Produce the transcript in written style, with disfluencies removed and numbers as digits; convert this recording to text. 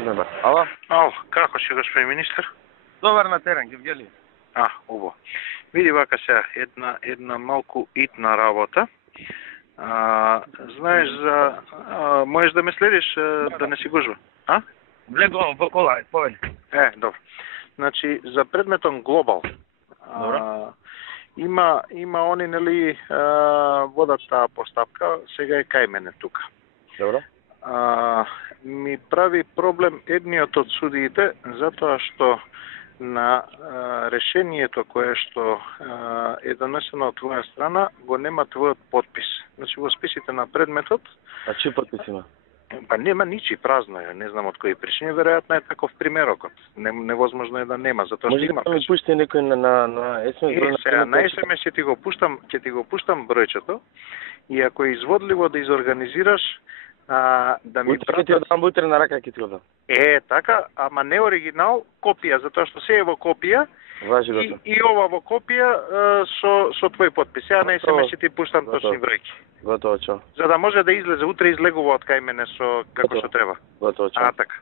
стигна бар. Ало? Ало, како си, господин министр? Добар на терен, Гевгели. Убаво. Види вака сега, една малку итна работа. Знаеш за... можеш да ме следиш, да не си гужва? Влегувам во кола, повели. Добро. Значи, за предметом глобал. Добро. Има они, нели, водат таа поставка, сега е кај мене тука. Добро. Ми прави проблем едниот од судиите, затоа што на решението кое што е донесено од твоја страна, го нема твојот подпис. Значи, во списите на предметот... А чиј подпис има? Па нема ничи, празно е, не знам од кои причини, веројатно е таков примерокот. Невозможно е да нема, затоа што има. Може да ми пушти некој на SMS? Сега, на SMS ќе ти го пуштам бројчето и ако е изводливо да изорганизираш, да ми Утре ќе ти дам утре на рака ќе ти го дам. Така, ама не оригинал, копија, затоа што се е во копија. Важи го тоа. И ова во копија со твој подпис. Сега на SMS ти пуштам точни бројки. Готово, чао. За да може да излезе, утре излегува од кај мене со како што треба. Готово, чао. Така.